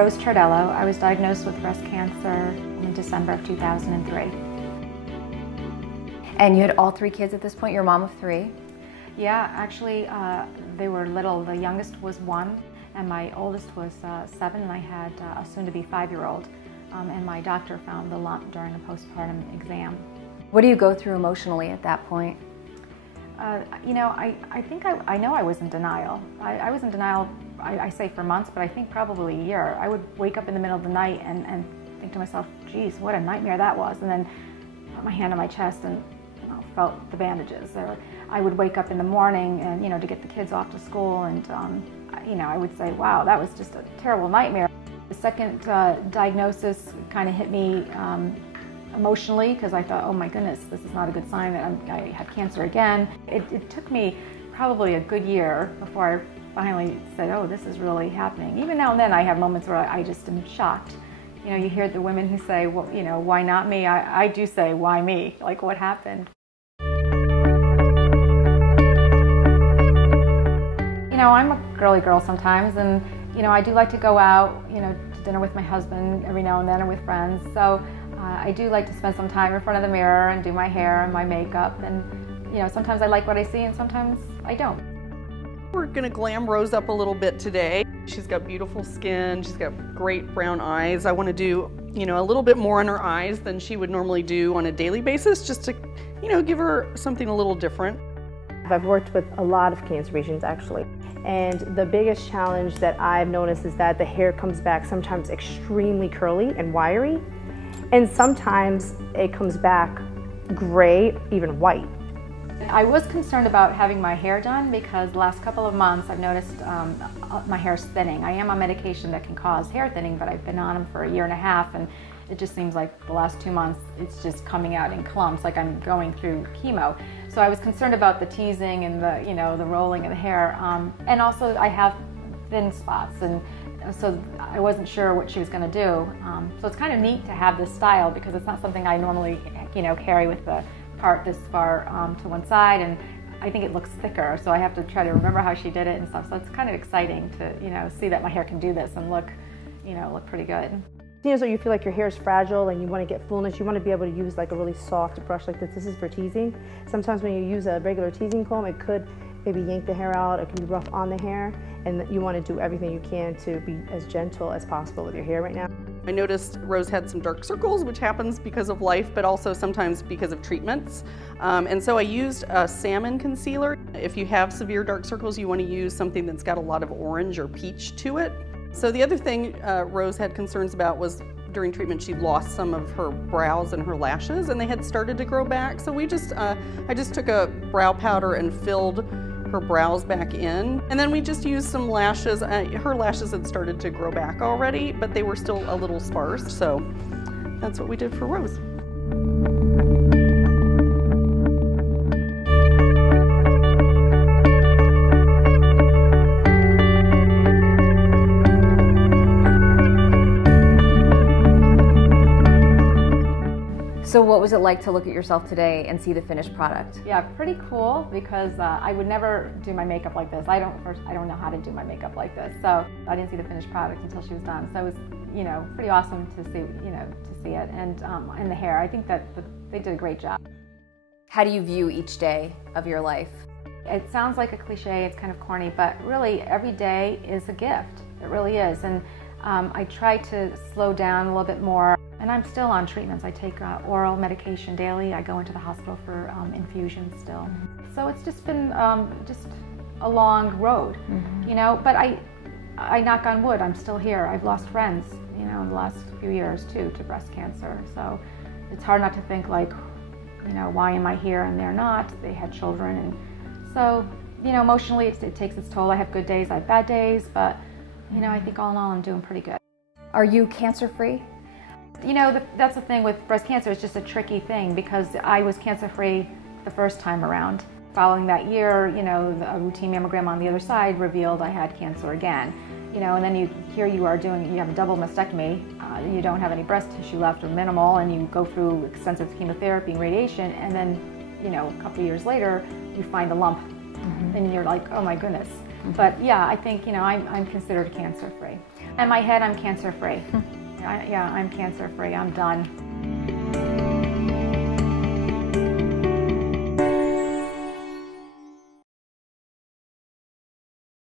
Rose Chardello. I was diagnosed with breast cancer in December of 2003. And you had all 3 kids at this point? You're a mom of 3? Yeah, actually, they were little. The youngest was 1, and my oldest was 7, and I had a soon-to-be 5-year-old. And my doctor found the lump during a postpartum exam. What do you go through emotionally at that point? You know, I think I know I was in denial. I was in denial, I say for months, but I think probably a year. I would wake up in the middle of the night and think to myself, geez, what a nightmare that was. And then put my hand on my chest and felt the bandages. Or I would wake up in the morning and, to get the kids off to school, and, I would say, wow, that was just a terrible nightmare. The second diagnosis kind of hit me emotionally, because I thought, oh my goodness, this is not a good sign that I have cancer again. It took me probably a good year before I finally said, oh, this is really happening. Even now and then I have moments where I just am shocked. You hear the women who say, well, why not me? I do say, why me? Like, what happened? I'm a girly girl sometimes, and I do like to go out, to dinner with my husband every now and then, or with friends. So I do like to spend some time in front of the mirror and do my hair and my makeup, and sometimes I like what I see and sometimes I don't. We're gonna glam Rose up a little bit today. She's got beautiful skin, she's got great brown eyes. I want to do, a little bit more on her eyes than she would normally do on a daily basis, just to, give her something a little different. I've worked with a lot of cancer patients actually, and the biggest challenge that I've noticed is that the hair comes back sometimes extremely curly and wiry, and sometimes it comes back gray, even white. I was concerned about having my hair done because the last couple of months I've noticed my hair's thinning. I am on medication that can cause hair thinning, but I've been on them for a year and a half, and it just seems like the last 2 months it's just coming out in clumps, like I'm going through chemo. So I was concerned about the teasing and the rolling of the hair, and also I have thin spots, and so I wasn't sure what she was going to do. So it's kind of neat to have this style because it's not something I normally carry with the part this far to one side, and I think it looks thicker, so I have to try to remember how she did it and stuff. So it's kind of exciting to see that my hair can do this and look pretty good. So you feel like your hair is fragile and you want to get fullness, you want to be able to use like a really soft brush like this. This is for teasing. Sometimes when you use a regular teasing comb, it could maybe yank the hair out, it can be rough on the hair, and you want to do everything you can to be as gentle as possible with your hair right now. I noticed Rose had some dark circles, which happens because of life, but also sometimes because of treatments. And so I used a salmon concealer. If you have severe dark circles, you want to use something that's got a lot of orange or peach to it. So the other thing Rose had concerns about was during treatment she lost some of her brows and her lashes, and they had started to grow back. So I just took a brow powder and filled her brows back in, and then we just used some lashes. Her lashes had started to grow back already, but they were still a little sparse, so that's what we did for Rose. So what was it like to look at yourself today and see the finished product? Yeah, pretty cool, because I would never do my makeup like this. I don't know how to do my makeup like this, so I didn't see the finished product until she was done. So it was, pretty awesome to see it, and the hair. I think that they did a great job. How do you view each day of your life? It sounds like a cliche, it's kind of corny, but really every day is a gift. It really is, and I try to slow down a little bit more. And I'm still on treatments. I take oral medication daily. I go into the hospital for infusions still. So it's just been just a long road, But I knock on wood, I'm still here. I've lost friends, in the last few years too, to breast cancer. So it's hard not to think like, why am I here and they're not? They had children, and so emotionally it takes its toll. I have good days, I have bad days, but I think all in all I'm doing pretty good. Are you cancer-free? That's the thing with breast cancer. It's just a tricky thing because I was cancer-free the first time around. Following that year, a routine mammogram on the other side revealed I had cancer again. And then you have a double mastectomy. You don't have any breast tissue left or minimal, and you go through extensive chemotherapy and radiation, and then, a couple of years later, you find a lump, and you're like, oh my goodness. But yeah, I think, you know, I'm considered cancer-free. In my head, I'm cancer-free. Yeah, I'm cancer-free. I'm done.